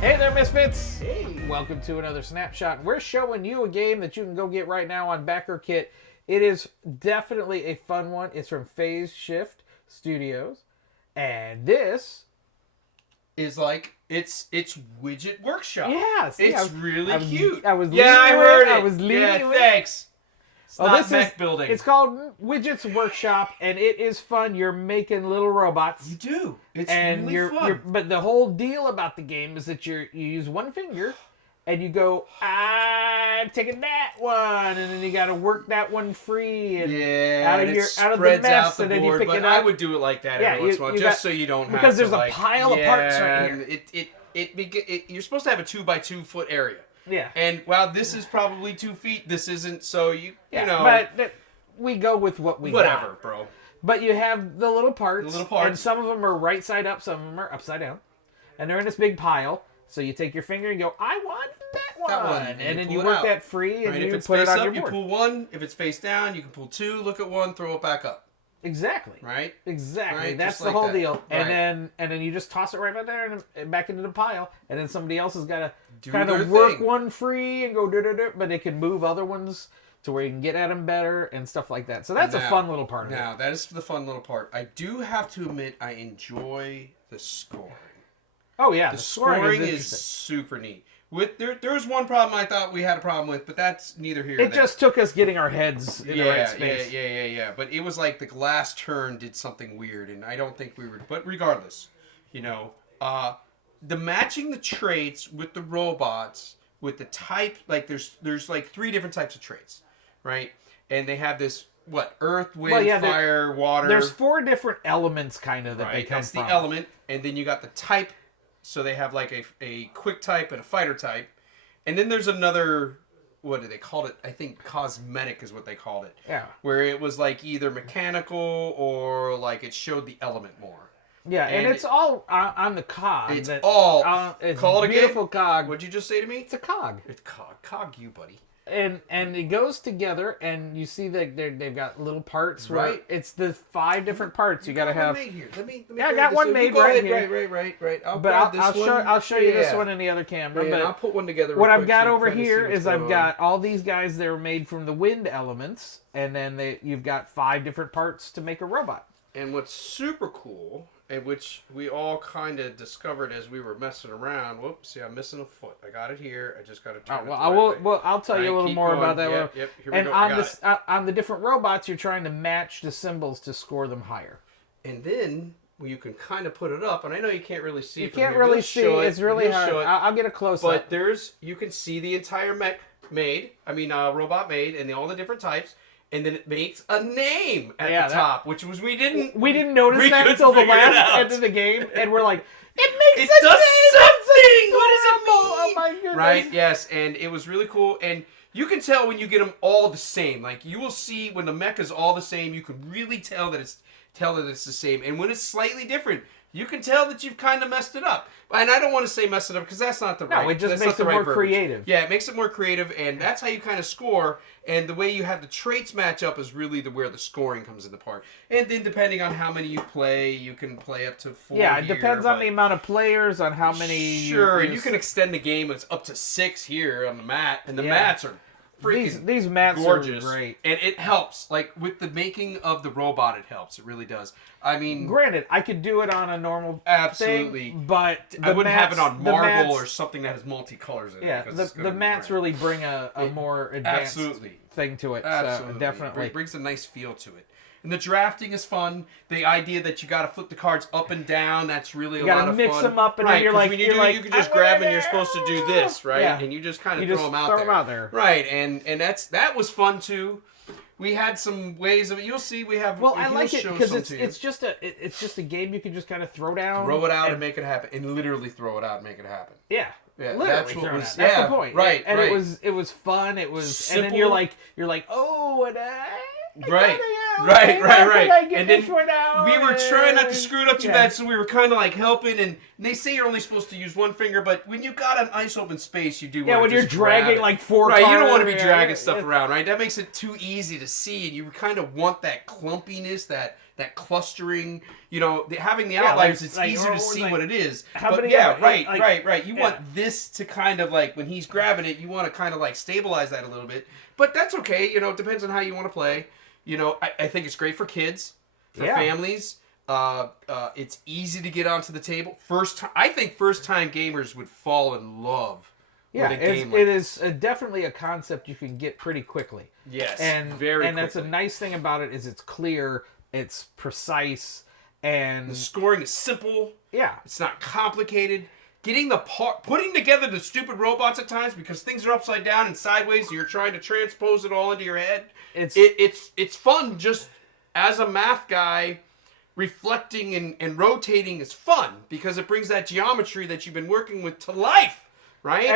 Hey there, Misfits! Hey! Welcome to another Snapshot. We're showing you a game that you can go get right now on BackerKit. It is definitely a fun one. It's from Phase Shift Studios. And this... Is like, it's Widget Workshop. Yeah, see, it's really cute. I was I heard it. I was leaving yeah, you thanks. It's not this mech is building. It's called Widget's Workshop, and it is fun. You're making little robots. You do. It's And really fun. but the whole deal about the game is that you use one finger, and you go, I'm taking that one, and then you got to work that one free, and out of the mess, and then you pick but it up. I would do it like that every once in a while, just so you don't have to, because there's a pile of parts right here. You're supposed to have a 2x2 foot area. Yeah. And while this is probably 2 feet, this isn't. So you know. But we go with what we whatever, got. bro. But you have the little parts, and some of them are right side up, some of them are upside down, and they're in this big pile. So you take your finger and go, I want that one, and then you work that free, and you put it on your board. You pull one. If it's face down, you can pull two. Look at one, throw it back up. Exactly. Right. Exactly. Right? That's Just the like whole that. deal. Right. And then you just toss it right back there and back into the pile, and then somebody else has got to kind their of work thing. one free and go do, but they can move other ones to where you can get at them better and stuff like that. So that's a fun little part of it. Now, that is the fun little part. I do have to admit, I enjoy the scoring. Oh yeah, The scoring is super neat. There was one problem I thought we had a problem with, but that's neither here nor there. It just took us getting our heads in the right space. Yeah. But it was like the last turn did something weird, and I don't think we were. But regardless, the matching the traits with the robots with the type, like there's like 3 different types of traits, right? And they have this earth, wind, fire, water. There's 4 different elements kind of that they come That's from. the element, and then you got the type. So they have like a quick type and a fighter type. And then there's another, what do they call it? I think cosmetic is what they called it. Yeah. Where it was like either mechanical or like it showed the element more. Yeah, and it's all on the cog. It's all it's call it beautiful again? cog. What'd you just say to me? It's a cog. It's cog. Cog you, buddy. And it goes together, and you see that they've got little parts. Right. It's the 5 different parts you got to have. Made here. Let me I got one made right here. Right. I'll show you this one in the other camera. Yeah, but I'll put one together. What I've got over here is I've got all these guys that are made from the wind elements, and then you've got 5 different parts to make a robot. And what's super cool, and which we all kind of discovered as we were messing around. Whoops, see, I'm missing a foot. I got it here. I just got to turn it. I'll tell you a little more about that. Yep, here we and go. On the different robots, you're trying to match the symbols to score them higher. And then you can kind of put it up, and I know you can't really see. You can't really see. It's really hard. I'll get a close up. But you can see the entire mech made. I mean, robot made, and all the different types. And then it makes a name at the top, which was we didn't notice that until the last end of the game, and we're like, it does something. What does it mean? Oh my goodness! Right? Yes, and it was really cool. And you can tell when you get them all the same. Like you will see when the mech is all the same, you can really tell that it's the same. And when it's slightly different, you can tell that you've kind of messed it up. And I don't want to say mess it up because that's not the right. No, it just makes it more creative. Yeah, it makes it more creative, and that's how you kind of score. And the way you have the traits match up is really where the scoring comes into part. And then depending on how many you play, you can play up to 4. Yeah, it depends on the amount of players, on how many. Sure, and you can extend the game. It's up to 6 here on the mat, and the mats are freaking these mats gorgeous. Are great, and it helps. Like with the making of the robot, it helps. It really does. I mean, granted, I could do it on a normal thing, but I wouldn't have it on marble or something that has multicolors in it. Yeah, the mats really bring a more advanced thing to it. Absolutely, so definitely it brings a nice feel to it. And the drafting is fun. The idea that you got to flip the cards up and down, that's really a lot of fun. You got to mix them up, and then you're like, you can just grab and you're supposed to do this, right? Yeah. And you just kind of throw them out there. Right, and that was fun too. We had some ways of it. You'll see. We have. Well, I like it because it's just a game you can just kind of throw down, throw it out, and make it happen, and literally throw it out and make it happen. Yeah. Literally that's what was. That's the point. Right. And it was fun. It was simple. And then you're like, oh, and right. And then we were trying not to screw it up too bad, so we were kind of like helping. And they say you're only supposed to use one finger, but when you've got an ice open space, you do. Yeah, when you're dragging like 4 cards. Right, you don't want to be dragging stuff around, right? That makes it too easy to see, and you kind of want that clumpiness, that that clustering. You know, having the outliers, it's easier to see what it is. But right. You want this to kind of like, when he's grabbing it, you want to kind of like stabilize that a little bit. But that's okay. You know, it depends on how you want to play. You know, I think it's great for kids, for families. It's easy to get onto the table. I think first-time gamers would fall in love. Yeah, it is definitely a concept you can get pretty quickly. Yes, and very quickly. That's a nice thing about it is it's clear, it's precise, and the scoring is simple. Yeah, it's not complicated. Putting together the stupid robots at times because things are upside down and sideways, and you're trying to transpose it all into your head. It's fun just as a math guy. Reflecting and rotating is fun because it brings that geometry that you've been working with to life. Right?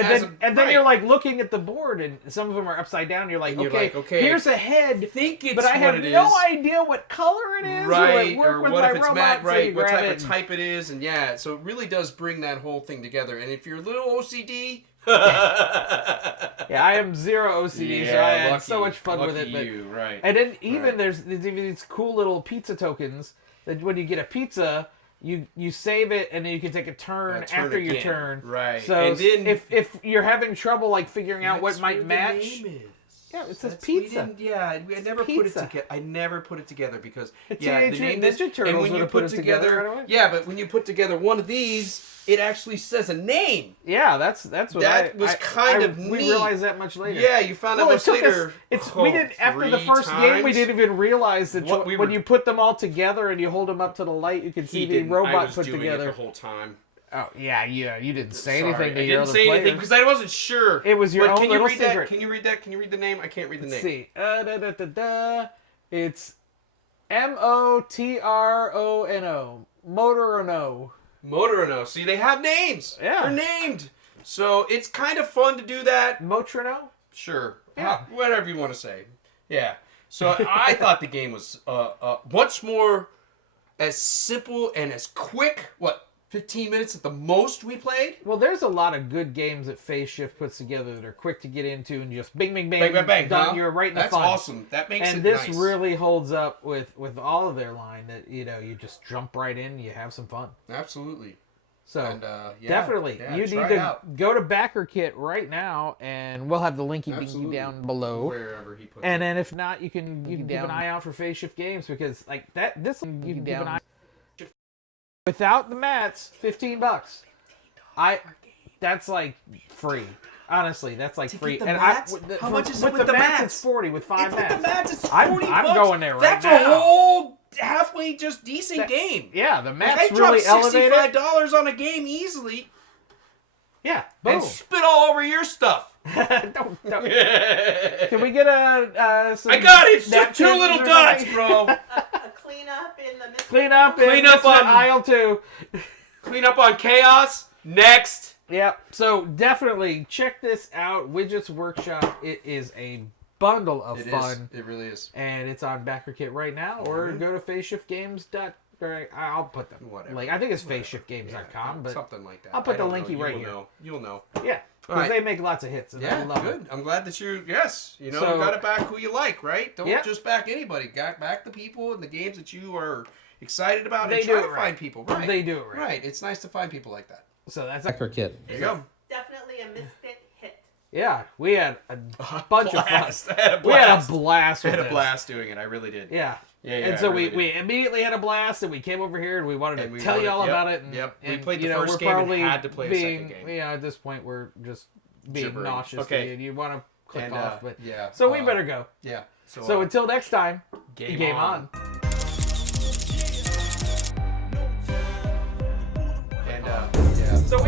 And then you're like looking at the board, and some of them are upside down. You're like, okay, here's a head, but I have no idea what color it is, right? Or what if it's matte, right? What type of type it is, and so it really does bring that whole thing together. And if you're a little OCD, I am zero OCD, so I had so much fun with it. But, right? And then even there's even these cool little pizza tokens that when you get a pizza. You save it and then you can take a turn after your turn. Right. So and then, if you're having trouble like figuring out what might match. Yeah, it says pizza. I never put it together. I never put it together because the name Ninja Turtles and when you put together right away. But when you put together one of these, it actually says a name. Yeah, that's what that was kind of neat. We realized that much later. Yeah, you found that much later. We did after the first game. We didn't even realize that when you put them all together and you hold them up to the light, you can see the robot put together the whole time. Oh yeah, you didn't say anything to your other players. I didn't say anything because I wasn't sure. It was your own little secret. Can you read that? Can you read the name? I can't read the name. See, it's Motrono. Motrono. Motrono. See, they have names. Yeah, they're named. So it's kind of fun to do that. Motrono. Sure. Yeah. Whatever you want to say. Yeah. So I thought the game was much more as simple and as quick. 15 minutes at the most we played? Well, there's a lot of good games that Phase Shift puts together that are quick to get into and just bing, bing, bing, done. Huh? You're right in the fun. That's awesome. That makes it nice. And this really holds up with all of their line that, you just jump right in, you have some fun. Absolutely. So, definitely. You need to go to BackerKit right now, and we'll have the link down below. Wherever he puts it. And then if not, you can keep an eye out for Phase Shift games because, you can keep an eye. Without the mats, $15. That's like free. Honestly, that's like free. How much is it with the mats? It's 40 with 5 mats. With the mats, it's 40 I'm going there right now. That's a whole halfway just decent game. Yeah, the mats really elevated. I dropped $65 on a game easily. Yeah, boom. And spit all over your stuff. don't. Can we get some I got it. It's just 2 little dots, bro. Clean up on aisle 2. Clean up on chaos. Next. Yep. So definitely check this out. Widget's Workshop. It is a bundle of fun. It really is. And it's on BackerKit right now, or go to phaseshiftgames.com. I'll put the link. I think it's phaseshiftgames.com, but something like that. I'll put the linky right here. You'll know. Yeah. Because they make lots of hits. And I love good. I'm glad that you got to back who you like, right? Don't just back anybody. Back the people and the games that you are excited about and try to find people. Right. They do it right. Right. It's nice to find people like that. So that's BackerKit. There you go. Definitely a misfit hit. Yeah, we had a bunch of fun. We had a blast with it. I had a blast doing it. I really did. Yeah. And so we immedially had a blast, and we came over here, and we wanted to tell you all about it. And, we played the first game and had to play a second game. Yeah, at this point, we're just being nauseous. Okay. And you want to click off, but yeah. So we better go. Yeah. So until next time, game on. And yeah. So